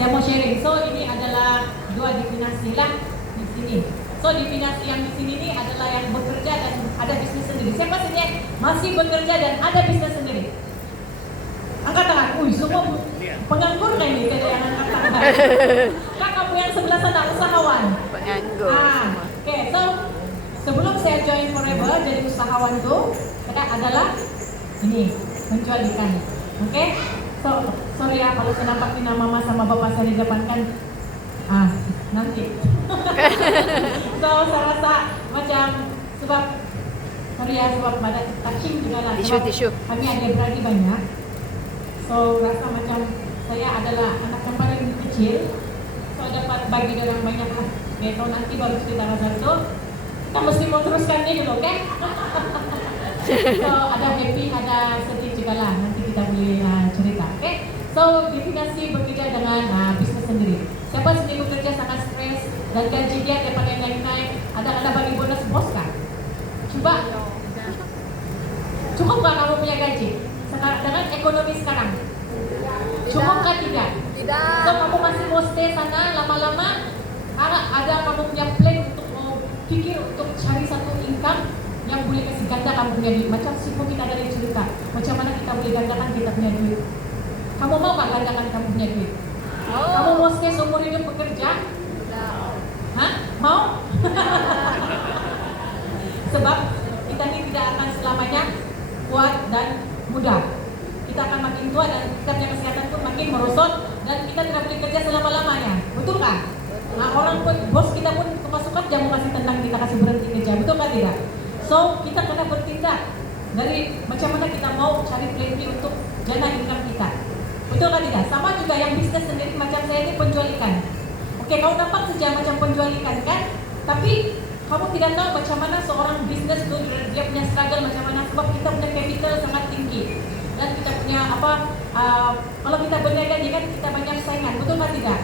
Saya mau sharing. So ini adalah dua definisi lah di sini. So definisi yang di sini ini adalah yang bekerja dan ada bisnis sendiri. Siapa saja yang masih bekerja dan ada bisnis sendiri? Angkat tangan. Semua penganggur kan ini? Tidak yang angkat tangan. Kakak yang sebelah sana usahawan. Penganggur. Oke, so sebelum saya join Forever jadi usahawan tuh, adalah ini menjual ikan. Oke, so sorry ya kalau saya nampakin nama mama sama bapak saya di depan kan. Nanti. So saya rasa macam sebab sorry ya sebab pada touching juga lah. Tisu. Kami adik-beradik banyak. So rasa macam saya adalah anak yang paling kecil. So dapat bagi orang banyak lah. Oke, so nanti baru cerita rasa itu. Kita mesti mau teruskan ini dulu, oke? So ada happy, ada sedih juga lah. Nanti kita boleh cerita, oke? So definisi bekerja dengan bisnis sendiri. Siapa sendiri bekerja sangat stres dan gaji dia daripada naik-naik. Ada bagi bonus bos kan? Coba. Cukup nggak kamu punya gaji? Sekarang dengan ekonomi sekarang. Cukupkah tidak? Tidak. So kamu masih mau stay sana lama-lama? Ada kamu punya plan untuk mau pikir untuk cari satu income yang boleh kasih ganda kamu punya duit. Macam sifu kita dari cerita, macam mana kita boleh gandakan kita punya duit. Kamu mau nggak gandakan kamu punya duit? Kamu mau stay seumur hidup bekerja? Hah? Mau? Sebab kita ini tidak akan selamanya kuat dan muda. Kita akan makin tua dan kita punya kesehatan pun makin merosot dan kita tidak boleh kerja selama-lamanya. Betul kan? Orang pun, bos kita pun kemasukan dia mau kasih tendang kita kasih berhenti kerja. Betul kan tidak? So kita kena bertindak dari macam mana kita mau cari plan B untuk jana income kita. Betul kan tidak? Sama juga yang bisnis sendiri macam saya ini penjual ikan. Oke, kau nampak saja macam penjual ikan kan? Tapi kamu tidak tahu macam mana seorang bisnis itu dia punya struggle macam mana sebab kita punya capital sangat tinggi dan kita punya kalau kita berniaga ni kan kita banyak saingan. Betul kan tidak?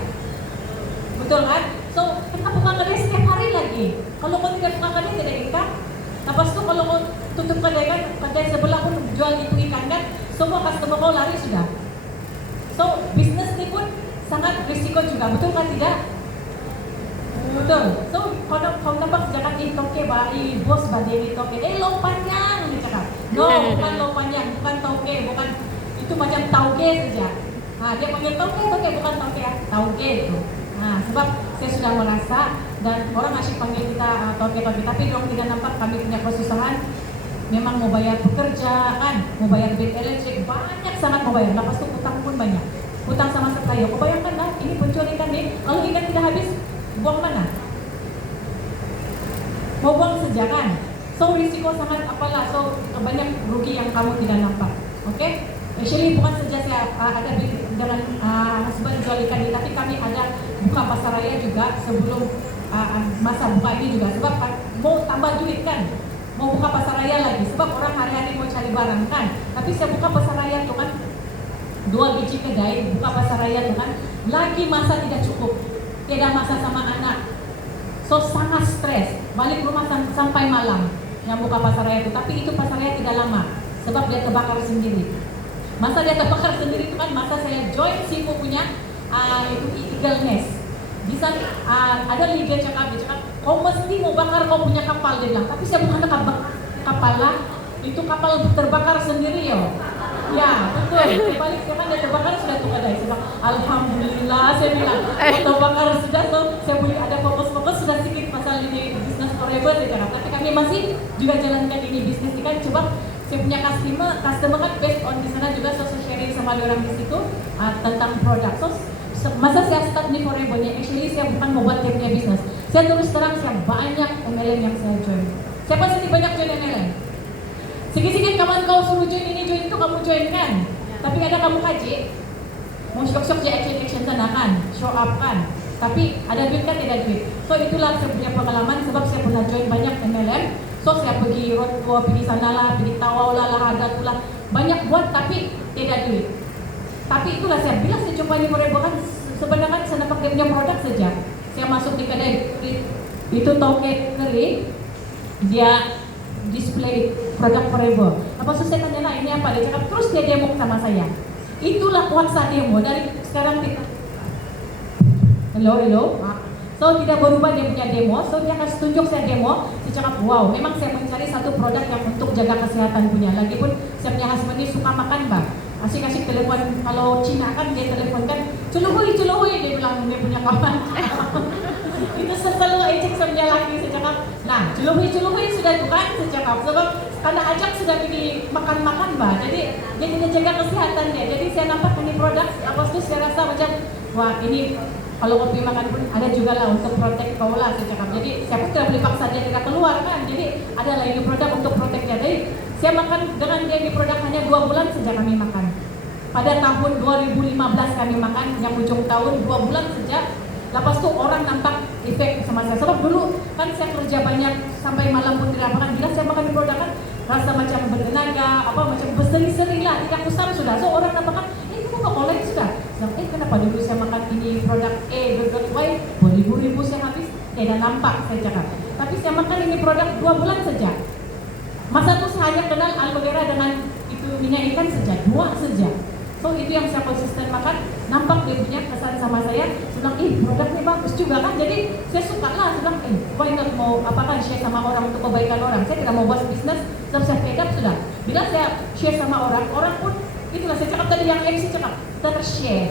Betul kan? So kita buka kedai setiap hari lagi. Kalau kau tidak buka kedai tidak income. Lepas tu kalau kau tutup kedai kan kedai sebelah pun jual itu ikan kan, semua customer kau lari sudah. So bisnes ni pun sangat risiko juga. Betul kan tidak? Betul. So kau nampak sejak kan toke bos badai toke. Lo panjang dia cakap. No, bukan lo panjang, bukan toke, bukan itu macam tauge saja. Dia panggil toke bukan toke ya, tauge itu. Sebab saya sudah merasa dan orang asyik panggil kita toke, tapi orang tidak nampak kami punya kesusahan. Memang mau bayar pekerjaan, mau bayar bil elektrik, banyak sangat mau bayar. Lepas itu utang pun banyak. Utang sama supplier. Kau bayangkan lah, ini penjual ikan ni, kalau ikan tidak habis, buang mana? Mau buang saja kan? So risiko sangat apalah, so banyak rugi yang kamu tidak nampak. Okay? Actually bukan saja saya ada dengan husband jual ikan ini, tapi kami ada buka pasar raya juga sebelum masa buka ini juga. Sebab mau tambah duit kan? Mau buka pasar raya lagi, sebab orang hari-hari mau cari barang kan? Tapi saya buka pasar raya tu kan 2 biji kedai, buka pasar raya tu kan lagi masa tidak cukup. Tidak masa sama anak. So sangat stres, balik rumah sampai malam yang buka pasar raya itu. Tapi itu pasar raya tidak lama, sebab dia terbakar sendiri. Masa dia terbakar sendiri itu kan masa saya join Sifu punya itu Eagle Nest. Di sana ada leader cakap, kau mesti mau bakar kau punya kapal, dia bilang. Tapi saya bukan kapal lah, itu kapal terbakar sendiri ya. Ya betul, balik sekarang dia terbakar sudah tuh kedai. Sebab alhamdulillah saya bilang, terbakar sudah tuh, saya boleh ada fokus sudah sedikit pasal ini bisnis forever dia cakap. Tapi kami masih juga jalankan ini bisnis ini kan, coba saya punya customer kan based on di sana juga social sharing sama orang di situ tentang produk. So masa saya start di forever nya, actually saya bukan mau buat dia punya bisnis. Saya terus terang saya banyak MLM yang saya join. Siapa sih banyak join MLM? Sikit-sikit kawan kau suruh join ini join itu kamu join kan? Tapi ada kamu kaji, mau syok-syok je action sana kan, show up kan. Tapi ada duit kan tidak duit. So itulah saya punya pengalaman sebab saya pernah join banyak MLM. So saya pergi road tour, pergi sana lah, pergi tawau lah, ada tulah banyak buat tapi tidak duit. Tapi itulah saya bilang saya coba ini kan sebenarnya saya dapat dia punya produk saja. Saya masuk di kedai itu toke kering, dia display produk forever. Apa saya tanya lah ini apa, dia cakap terus dia demo sama saya. Itulah kuasa demo dari sekarang kita. Hello. So tidak berubah dia punya demo. So dia kasih tunjuk saya demo. Saya cakap wow, memang saya mencari satu produk yang untuk jaga kesehatan punya. Lagipun saya punya husband ini suka makan bang. Asik-asik telepon, kalau Cina kan dia telepon kan, culuhui dia bilang dia punya kawan. Itu selalu ejek saya punya laki. Saya cakap, nah culuhui sudah bukan. Saya cakap sebab karena ajak sudah pergi makan bang. Jadi dia tidak jaga kesehatan dia. Jadi saya nampak ini produk. Lepas itu saya rasa macam wah ini kalau kopi makan pun ada juga lah untuk protek kau lah, saya cakap. Jadi saya pun tidak boleh paksa dia tidak keluar kan. Jadi ada lagi produk untuk protek dia. Jadi saya makan dengan dia di produk hanya 2 bulan saja kami makan. Pada tahun 2015 kami makan, yang ujung tahun 2 bulan saja. Lepas tu orang nampak efek sama saya. Sebab dulu kan saya kerja banyak sampai malam pun tidak makan. Bila saya makan di produk kan rasa macam bertenaga, macam berseri-seri lah, tidak kusam sudah. So orang nampak kan, kamu kok oleh sudah. Kenapa dulu saya makan ini produk A, produk Y, beribu-ribu saya habis, tidak nampak saya cakap. Tapi saya makan ini produk 2 bulan saja. Masa itu saya hanya kenal aloe vera dengan itu minyak ikan saja, 2 saja. So itu yang saya konsisten makan, nampak dia punya kesan sama saya. Saya bilang, produk ini bagus juga kan. Jadi saya suka lah, saya bilang, why not mau share sama orang untuk kebaikan orang. Saya tidak mau buat bisnis, sebab saya fed up sudah. Bila saya share sama orang pun, itulah saya cakap tadi yang MC cakap, tershare.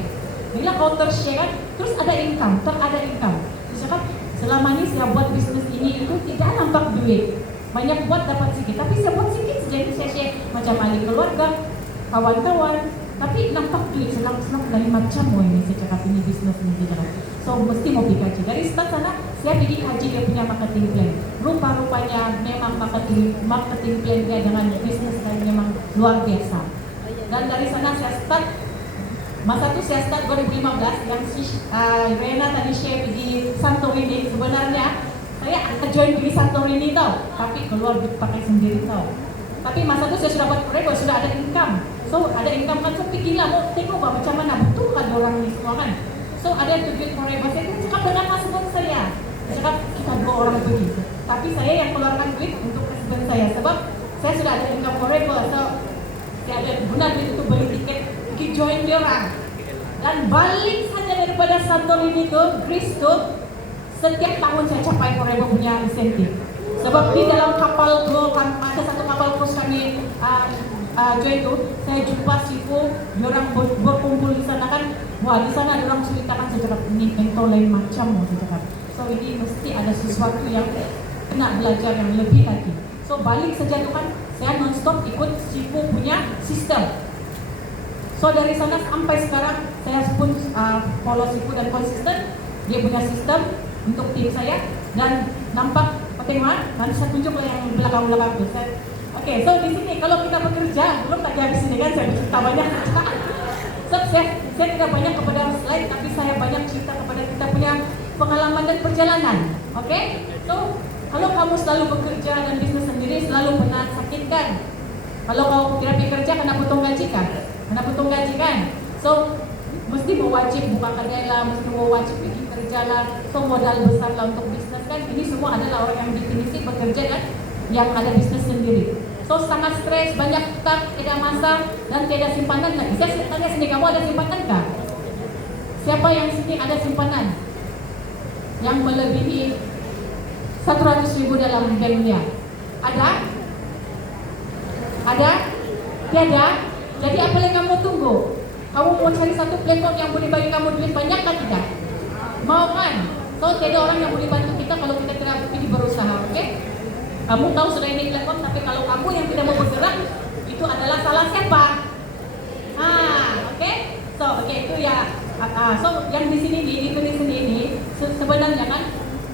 Bila kau tershare kan, terus ada income. Saya cakap, selama ini saya buat bisnis ini itu tidak nampak duit. Banyak buat dapat sedikit, tapi saya buat sedikit saja. Saya share macam ahli keluarga, kawan-kawan, tapi nampak duit. Senang dari macam ini saya cakap ini bisnis ini saya cakap. So mesti mau pergi kaji. Dari start sana saya pergi kaji dia punya marketing plan. Rupa-rupanya memang marketing plan dia dengan bisnis saya memang luar biasa. Dan dari sana saya start. Masa itu saya start 2015 yang si Rena tadi share pergi Santorini. Sebenarnya saya akan join pergi Santorini tau, tapi keluar duit pakai sendiri tau. Tapi masa itu saya sudah buat proyek, sudah ada income. So ada income kan, saya pergilah mau tengok macam mana betul kan orang ni semua kan. So ada duit proyek, saya cakap dengan husband saya. Saya cakap kita 2 orang pergi. Tapi saya yang keluarkan duit untuk husband saya sebab saya sudah ada income proyek. So saya ada guna duit untuk beli tiket pergi join dia orang. Dan balik saja daripada Santorini itu, Greece itu, setiap tahun saya capai forever punya insentif. Sebab di dalam kapal ada satu kapal cruise kami join itu, saya jumpa sifu, diorang berkumpul di sana kan, wah di sana diorang ceritakan saya cakap ini mentol lain macam saya cakap. So ini mesti ada sesuatu yang kena belajar yang lebih lagi. So balik saja tu kan, saya non-stop ikut sifu punya sistem. So dari sana sampai sekarang saya pun follow sifu dan konsisten dia punya sistem untuk tim saya dan nampak tengok nanti saya tunjuk lah yang belakang tu. Oke, so di sini kalau kita bekerja belum lagi habis ini kan saya bercerita banyak. So saya tidak banyak kepada slide tapi saya banyak cerita kepada kita punya pengalaman dan perjalanan. Oke, so kalau kamu selalu bekerja dan bisnis sendiri selalu pernah sakit kan? Kalau kau tidak bekerja kena potong gaji kan? So mesti mewajib buka kedai lah, mesti mewajib pergi kerja lah. So modal besar lah untuk bisnis kan. Ini semua adalah orang yang definisi bekerja kan, yang ada bisnis sendiri. So sangat stres, banyak hutang, tidak masa dan tidak simpanan lagi. Saya tanya sini, kamu ada simpanan kah? Siapa yang sini ada simpanan yang melebihi 100.000 dalam banknya? Ada? Tiada? Jadi apa yang kamu tunggu? Kamu mau cari satu platform yang boleh bagi kamu duit banyak kan tidak? Mau kan? So tiada orang yang boleh bantu kita kalau kita tidak pergi berusaha, oke? Kamu tahu sudah ini platform, tapi kalau kamu yang tidak mau bergerak, itu adalah salah siapa? Oke? So, itu ya. So yang di sini di sini sebenarnya kan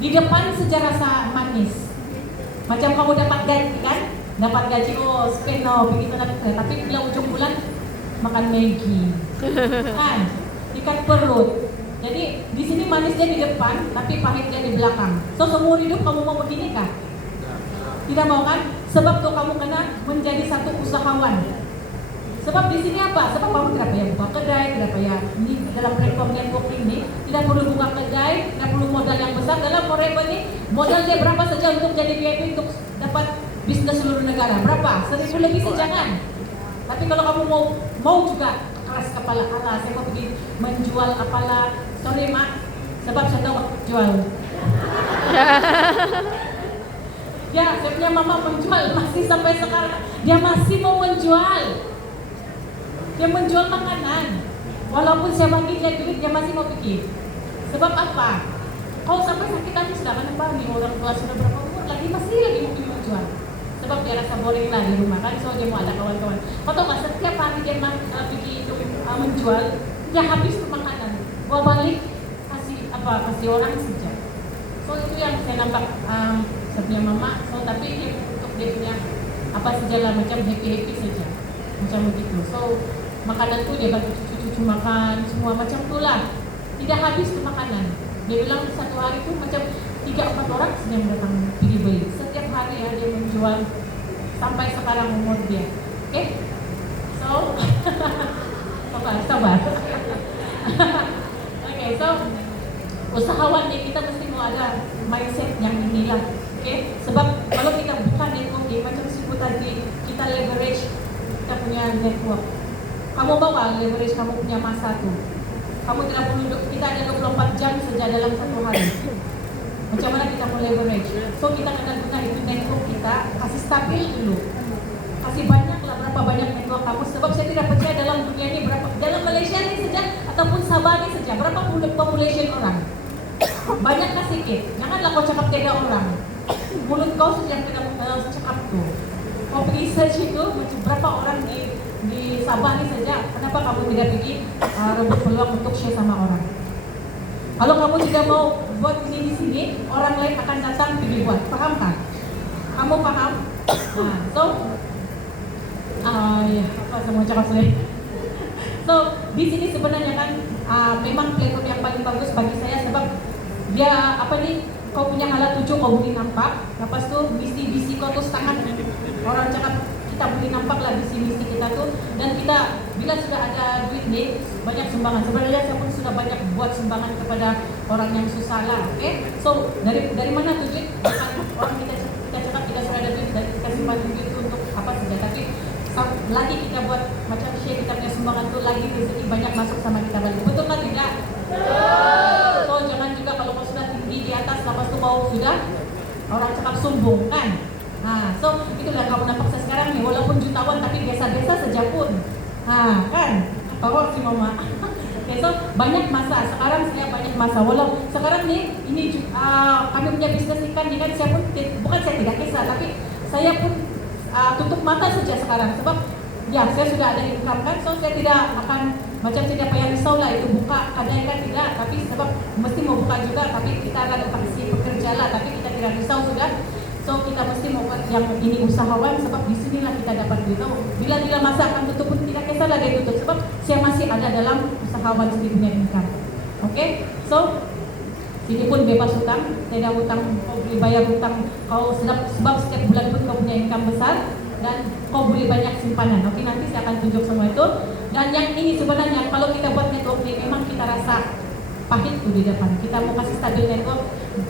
di depan sejarah manis. Macam kamu dapat gaji kan? Dapat gaji, spend begitu tapi bila ujung bulan makan Maggi, kan? Ikat perut. Jadi di sini manisnya di depan, tapi pahitnya di belakang. So seumur hidup kamu mau begini kah? Tidak mau kan? Sebab tuh kamu kena menjadi satu usahawan. Sebab di sini apa? Sebab kamu tidak payah buka kedai, tidak payah ini dalam platform networking ini, tidak perlu buka kedai, tidak perlu modal yang besar. Dalam Forever ini modal dia berapa saja untuk jadi VIP untuk dapat bisnis seluruh negara? Berapa? 1.000 lebih saja kan? Tapi kalau kamu mau juga keras kepala, saya mau pergi menjual apalah, sorry mak, Sebab saya tahu jual. Ya, saya punya mama menjual masih sampai sekarang. Dia masih mau menjual. Dia menjual makanan. Walaupun saya bagi dia duit, dia masih mau pikir. Sebab apa? Kalau sampai sakit hati sudah kan nih orang tua sudah berapa umur lagi masih lagi mau menjual. Sebab dia rasa boring lah di rumah kan, so dia mau ada kawan-kawan. Kau tahu nggak setiap hari dia pergi itu menjual, dia habis tuh makanan. Gua balik kasih orang saja. So itu yang saya nampak saya punya mama. So tapi dia untuk dia punya apa saja lah macam happy saja, macam begitu. So makanan tuh dia bagi cucu makan semua macam itulah. Tidak habis tuh makanan. Dia bilang satu hari tuh macam 3-4 orang sedang datang pergi beli. Setiap hari ya dia menjual sampai sekarang umur dia. Oke? So sabar. Oke, so usahawan ya kita mesti mau ada mindset yang inilah. Oke? Sebab kalau kita buka networking macam sebut tadi, kita leverage kita punya network. Kamu bawa leverage kamu punya masa tuh. Kamu tidak perlu, kita ada 24 jam saja dalam satu hari. Macam mana kita mau leverage? So kita akan guna itu network kita, kasih stabil dulu. Kasih banyak lah berapa banyak network kamu. Sebab saya tidak percaya dalam dunia ini berapa, dalam Malaysia ini saja ataupun Sabah ini saja berapa population orang. Banyak kasih sedikit. Janganlah kau cakap tiada orang. Mulut kau saja yang tidak cakap tuh. Kau pergi search itu berapa orang di Sabah ini saja. Kenapa kamu tidak pergi rebut peluang untuk share sama orang? Kalau kamu tidak mau buat ini di sini, orang lain akan datang pergi buat. Paham kan? Kamu paham? Nah, so, ya, apa semua cakap saya. So, di sini sebenarnya kan memang platform yang paling bagus bagi saya sebab dia apa nih? Kau punya halat 7 kau boleh nampak. Lepas tu misi kau tu setengah. Orang cakap kita boleh nampak lah misi kita tu. Dan kita bila sudah ada duit ni banyak sumbangan. Sebenarnya saya pun sudah banyak buat sumbangan kepada orang yang susah lah. Okay? So dari mana tu duit? Bukan orang kita cakap kita sudah ada duit dan kita simpan duit tu untuk apa saja. Tapi lagi kita buat macam share kita punya sumbangan tu lagi rezeki banyak masuk sama kita balik. Betul kan tidak? So jangan juga kalau kau sudah tinggi di atas lepas tu kau sudah orang cakap sombong kan. Nah, so itulah kamu nampak saya sekarang nih walaupun jutawan tapi biasa-biasa saja pun. Kan? Tahu si mama. Okay, so banyak masa. Sekarang saya banyak masa. Walau sekarang nih ini kami punya bisnis ikan ni kan saya pun bukan saya tidak kisah tapi saya pun tutup mata saja sekarang sebab ya saya sudah ada income kan, so saya tidak akan macam tidak payah risau lah itu buka kadang kan tidak, tapi sebab mesti mau buka juga tapi kita akan pasti bekerja lah tapi kita tidak risau sudah, so kita mesti mau yang ini usahawan sebab di sinilah kita dapat duit. Bila masa akan tutup pun tidak kisahlah dia tutup sebab saya masih ada dalam usahawan sendiri punya income. Okay, so ini pun bebas hutang, tidak hutang, kau boleh bayar hutang kau sebab setiap bulan pun kau punya income besar dan kau boleh banyak simpanan. Oke, nanti saya akan tunjuk semua itu. Dan yang ini sebenarnya kalau kita buat network ini memang kita rasa pahit tuh di depan. Kita mau kasih stabil network.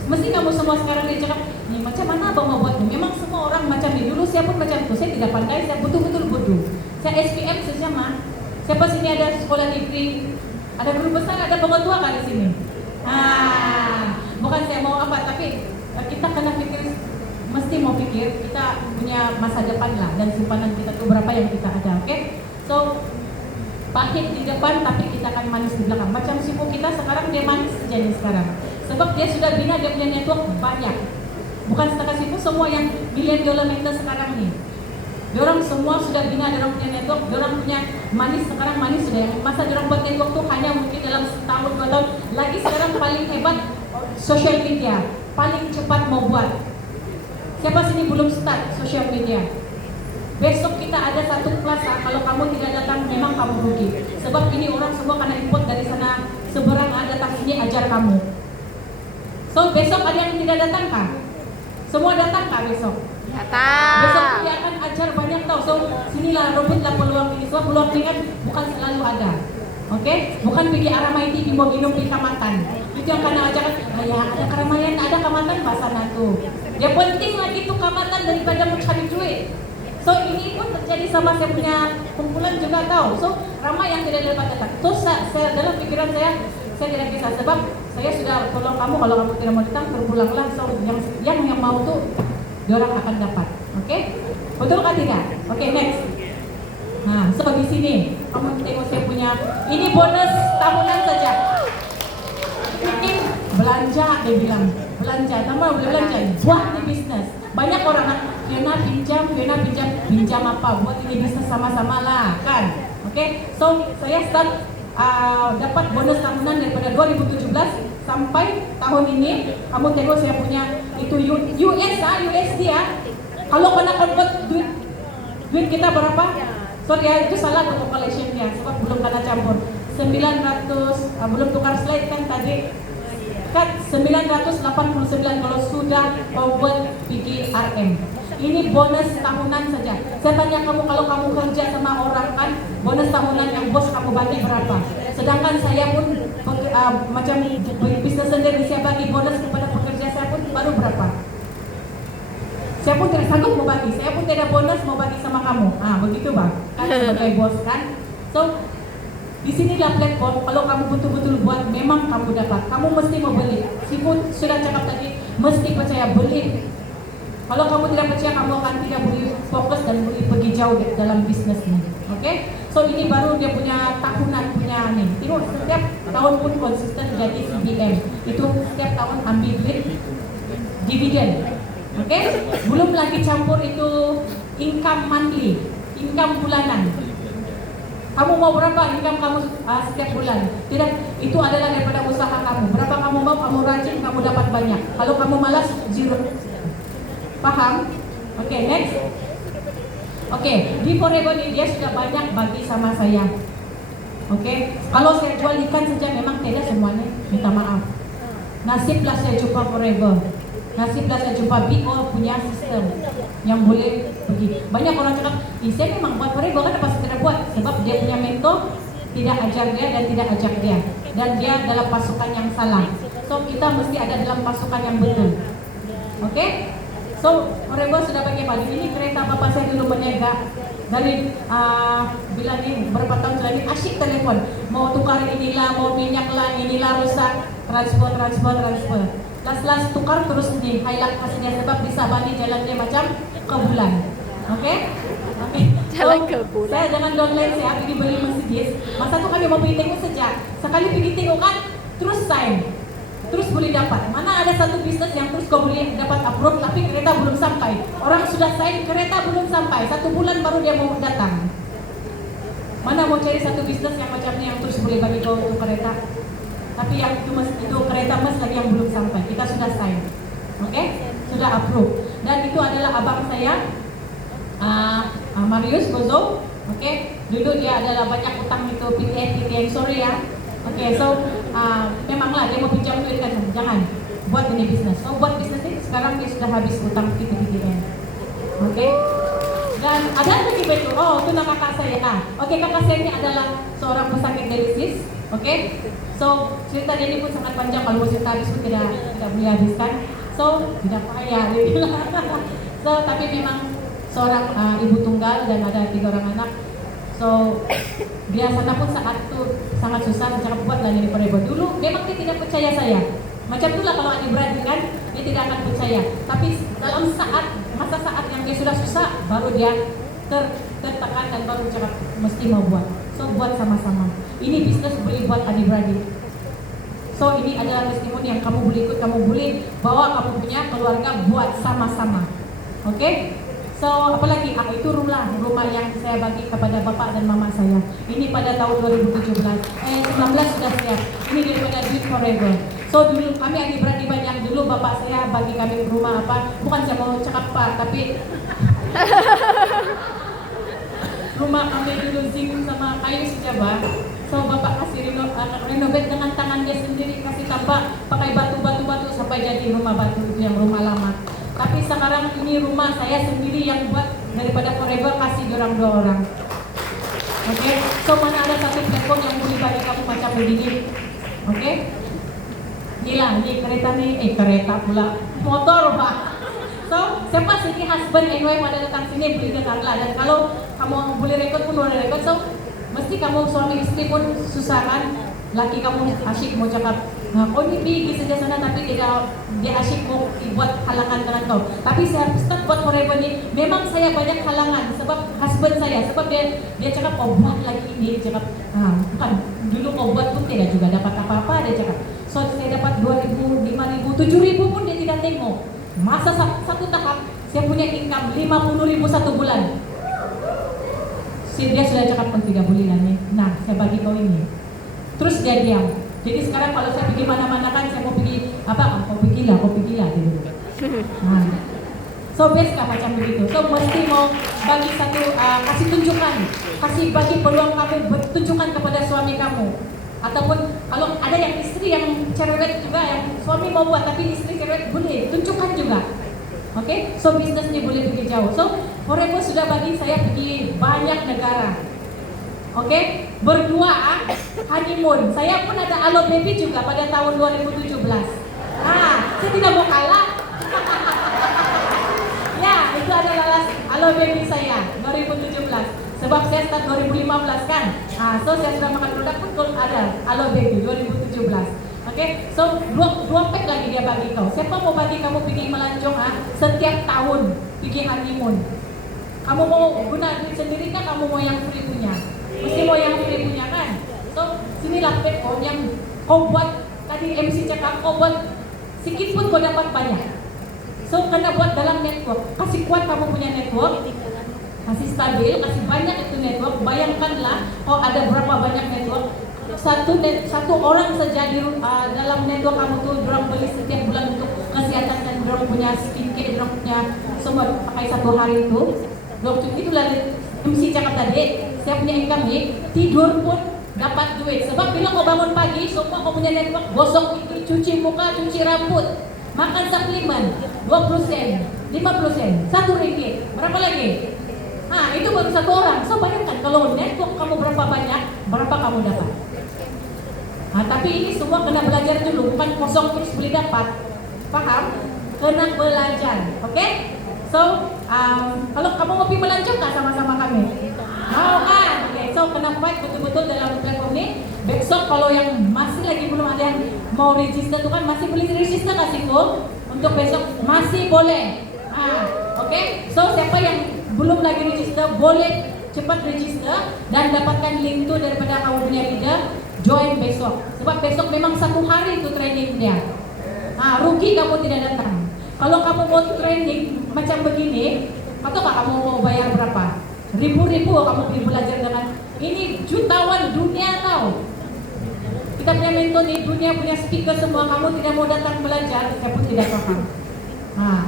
Mesti kamu semua sekarang dia cakap, nih macam mana abang mau buat? Memang semua orang macam ini. Dulu saya pun macam itu. Saya tidak pandai, saya betul-betul bodoh. Saya SPM saja mah. Siapa sini ada sekolah degree, ada guru besar, ada pengetua kan di sini. Bukan saya mau apa, tapi kita kena pikir, mesti mau pikir kita punya masa depan lah dan simpanan kita tuh berapa yang kita ada, oke? So pahit di depan tapi kita akan manis di belakang. Macam sipu kita sekarang dia manis saja nih sekarang, sebab dia sudah bina dia punya network banyak. Bukan setakat sipu, semua yang $1 billion sekarang nih. Diorang semua sudah bina diorang punya network, diorang punya manis sekarang manis sudah. Yang masa diorang buat network tuh hanya mungkin dalam setahun 2 tahun. Lagi sekarang paling hebat social media, paling cepat mau buat. Siapa sini belum start social media? Besok kita ada satu kelas kalau kamu tidak datang memang kamu rugi. Sebab ini orang semua karena import dari sana seberang datang sini ajar kamu. So besok ada yang tidak datang kah? Semua datang kah besok? Datang. Besok dia akan ajar banyak tau. So sinilah rebutlah peluang ini. Sebab peluang ini kan bukan selalu ada. Oke? Bukan pergi Aramai TV mau minum di kamatan. Itu yang kena ajarkan. Ya ada keramaian, ada kamatan bahasa tuh. Ya penting lagi tuh kamatan daripada mencari duit. So ini pun terjadi sama saya punya kumpulan juga tahu. So ramai yang tidak dapat datang. So saya, dalam pikiran saya saya tidak bisa sebab saya sudah tolong kamu, kalau kamu tidak mau datang berpulanglah. So yang mau tuh diorang akan dapat. Oke? Betul kan tidak? Oke, next. Nah, so di sini kamu tengok saya punya ini bonus tahunan saja. Ini belanja, dia bilang belanja, tambah boleh belanja buat di bisnis. Banyak orang Fiona pinjam apa, buat ini bisnis sama-sama lah kan. Oke, so saya start dapat bonus tahunan daripada 2017 sampai tahun ini. Kamu tengok saya punya itu USD ya. Kalau kena convert duit kita berapa? Sorry ya, itu salah untuk collectionnya sebab belum kena campur. 900 belum tukar slide kan tadi. Kan 989 kalau sudah over PGRM. Ini bonus tahunan saja. Saya tanya kamu, kalau kamu kerja sama orang kan bonus tahunan yang bos kamu bagi berapa? Sedangkan saya pun macam bisnis sendiri, saya bagi bonus kepada pekerja saya pun baru berapa? Saya pun tidak sanggup mau bagi. Saya pun tidak bonus mau bagi sama kamu. Begitu bang. Kan sebagai bos kan. So di sinilah platform. Kalau kamu betul-betul buat, memang kamu dapat. Kamu mesti mau beli. Sipun sudah cakap tadi, mesti percaya, beli. Kalau kamu tidak percaya, kamu akan tidak boleh fokus dan boleh pergi jauh dalam bisnis ini. Oke? So ini baru dia punya tahunan punya nih. Tengok setiap tahun pun konsisten jadi CBM. Itu setiap tahun ambil duit dividen. Oke? Belum lagi campur itu income monthly, income bulanan. Kamu mau berapa income kamu setiap bulan? Tidak, itu adalah daripada usaha kamu. Berapa kamu mau, kamu rajin, kamu dapat banyak. Kalau kamu malas, zero. Paham? Oke, next. Oke, di Forever ini dia sudah banyak bagi sama saya. Oke, kalau saya jual ikan saja memang tidak semuanya, minta maaf. Nasiblah saya jumpa Forever. Nasiblah saya jumpa BO punya sistem yang boleh pergi. Banyak orang cakap, saya memang buat Forever, kan apa saya tidak buat? Sebab dia punya mentor, tidak ajar dia dan tidak ajak dia. Dan dia dalam pasukan yang salah. So kita mesti ada dalam pasukan yang betul. Oke? So Forever sudah pakai baju ini. Kereta bapak saya dulu meniaga dari bilang ini berapa tahun sudah ini, asyik telepon, mau tukar inilah, mau minyak lah, inilah rusak, transfer. Las tukar terus nih, highlight kasih dia sebab bisa balik jalan dia macam ke bulan. Oke? Jalan ke bulan. Saya jangan downline, saya pergi beli Mercedes. Masa tu kami mau pergi tengok saja. Sekali pergi tengok kan, terus sign, terus boleh dapat. Mana ada satu bisnis yang terus kau boleh dapat approve tapi kereta belum sampai. Orang sudah sign, kereta belum sampai. 1 bulan baru dia mau datang. Mana mau cari satu bisnis yang macam ni yang terus boleh bagi kau untuk kereta? Tapi yang itu kereta mas lagi yang belum sampai. Kita sudah sign, oke? Sudah approve. Dan itu adalah abang saya, Marius Bozo, oke? Dulu dia adalah banyak utang itu PTN, sorry ya. Oke, so memanglah dia mau pinjam duit kan, jangan buat ini bisnis. So buat bisnis ini sekarang dia sudah habis utang PTN, oke? Dan ada lagi betul, itu nama kakak saya. Oke, kakak saya ini adalah seorang pesakit dialisis, oke? So cerita dia ini pun sangat panjang, kalau cerita habis pun tidak boleh habiskan. So tidak payah dia bilang. So tapi memang seorang ibu tunggal dan ada 3 orang anak. So dia sana pun saat itu sangat susah, saya buatlah ini Forever. Dulu memang dia tidak percaya saya. Macam itulah kalau adik-beradik kan, dia tidak akan percaya. Tapi dalam masa saat yang dia sudah susah, baru dia tertekan dan baru cakap mesti mau buat. So buat sama-sama. Ini bisnis boleh buat adik-beradik. So ini adalah testimoni yang kamu boleh ikut, kamu boleh bawa kamu punya keluarga buat sama-sama. Oke? So apalagi itu rumah yang saya bagi kepada bapak dan mama saya. Ini pada tahun 2019 sudah siap. Ini daripada Duit Forever. So dulu kami adik-beradik banyak, dulu bapak saya bagi kami rumah apa? Bukan saya mau cakap pak, tapi rumah kami dulu zinc sama kayu saja bah. So bapak kasih renovate dengan tangan dia sendiri, kasih tambah pakai batu sampai jadi rumah batu itu yang rumah lama. Tapi sekarang ini rumah saya sendiri yang buat daripada Forever, kasih orang 2 orang. Oke, so mana ada satu platform yang boleh bagi kamu macam begini. Oke, gila, ini kereta nih, kereta pula, motor pak. So siapa sih husband and wife pada datang sini boleh dengarlah. Dan kalau kamu boleh rekod pun boleh rekod. So mesti kamu suami istri pun susah kan, laki kamu asyik mau cakap, kau ni pergi saja sana tapi dia asyik mau buat halangan dengan kau. Tapi saya start buat forever ni, memang saya banyak halangan sebab husband saya, sebab dia cakap kau buat lagi ini, dia cakap, bukan dulu kau buat pun tidak juga dapat apa-apa, dia cakap. So saya dapat 2.000, 5.000, 7.000 pun dia tidak tengok. Masa satu tahap saya punya income 50.000 satu bulan. Dia sudah cakap pun 3 bulan ni. Nah, saya bagi kau ini. Terus dia diam. Jadi sekarang kalau saya pergi mana-mana kan, saya mau pergi apa? Kau pergilah gitu. Nah. So best kah macam begitu. So mesti mau bagi satu kasih tunjukkan, kasih bagi peluang kamu tunjukkan kepada suami kamu. Ataupun kalau ada yang istri yang cerewet juga, yang suami mau buat tapi istri cerewet, boleh tunjukkan juga. Oke, so bisnisnya boleh pergi jauh. So Forever sudah bagi saya pergi banyak negara. Oke, berdua honeymoon. Saya pun ada Alo Baby juga pada tahun 2017. Saya tidak mau kalah. Ya, itu adalah Alo Baby saya 2017. Sebab saya start 2015 kan. So saya sudah makan produk pun ada Alo Baby 2017. Oke, so dua pack lagi dia bagi kau. Siapa mau bagi kamu pergi melancong setiap tahun pergi honeymoon? Kamu mau guna duit sendiri kan? Kamu mau yang free punya? Mesti mau yang free punya kan? So sinilah pack kau yang kau buat. Tadi MC cakap kau buat sedikit pun kau dapat banyak. So kena buat dalam network. Kasih kuat kamu punya network. Kasih stabil, kasih banyak itu network. Bayangkanlah kau ada berapa banyak network. Satu orang saja di dalam network kamu tuh dorang beli setiap bulan untuk kesehatan dan dorang punya skincare, dorang punya semua pakai satu hari itu. Itulah MC cakap tadi, saya punya income nih, tidur pun dapat duit. Sebab bila kau bangun pagi, semua kau punya network, gosok gigi, cuci muka, cuci rambut, makan suplemen, 20 sen, 50 sen, 1 ringgit, berapa lagi? Itu baru satu orang. So bayangkan kalau network kamu berapa banyak, berapa kamu dapat. Tapi ini semua kena belajar dulu, bukan kosong terus boleh dapat. Paham? Kena belajar, oke? So, kalau kamu mau pergi melancong tak sama-sama kami? Mau kan? Okay. So, kena fight betul-betul dalam platform ini. Besok kalau yang masih lagi belum ada yang mau register tu kan, masih boleh register kasih kok. Untuk besok masih boleh. Oke? So, siapa yang belum lagi register, boleh cepat register dan dapatkan link tu daripada kamu punya leader. Join besok. Sebab besok memang satu hari itu training dia. Rugi kamu tidak datang. Kalau kamu mau training macam begini, atau kamu mau bayar berapa? Ribu-ribu kamu pergi belajar dengan ini, jutawan dunia tahu. Kita punya mentor di dunia, punya speaker semua, kamu tidak mau datang belajar, saya pun tidak paham.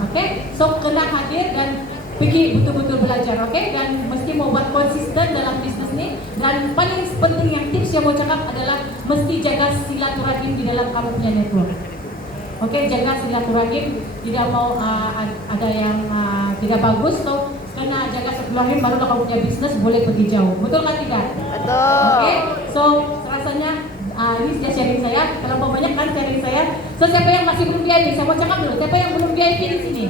Oke? So kena hadir dan pergi betul-betul belajar, oke? Dan mesti mau buat konsisten dalam bisnis ini. Dan paling penting yang tips yang mau cakap adalah mesti jaga silaturahim di dalam kamu punya network. Oke, jaga silaturahim, tidak mau ada yang tidak bagus. So kena jaga silaturahim, baru kamu punya bisnis boleh pergi jauh. Betul kan tidak? Betul. Oke, so rasanya ini dia sharing saya. Kalau mau banyak kan sharing saya. So siapa yang masih belum VIP? Saya mau cakap dulu. Siapa yang belum VIP di sini?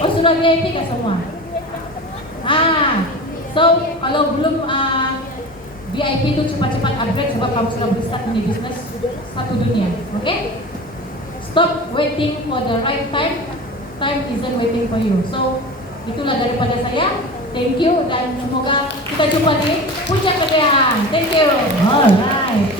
Oh, sudah VIP kah semua? So kalau belum VIP itu cepat-cepat upgrade sebab kamu sudah start di bisnis satu dunia. Oke? Stop waiting for the right time. Time isn't waiting for you. So itulah daripada saya. Thank you dan semoga kita jumpa di puncak kejayaan. Thank you. Alright.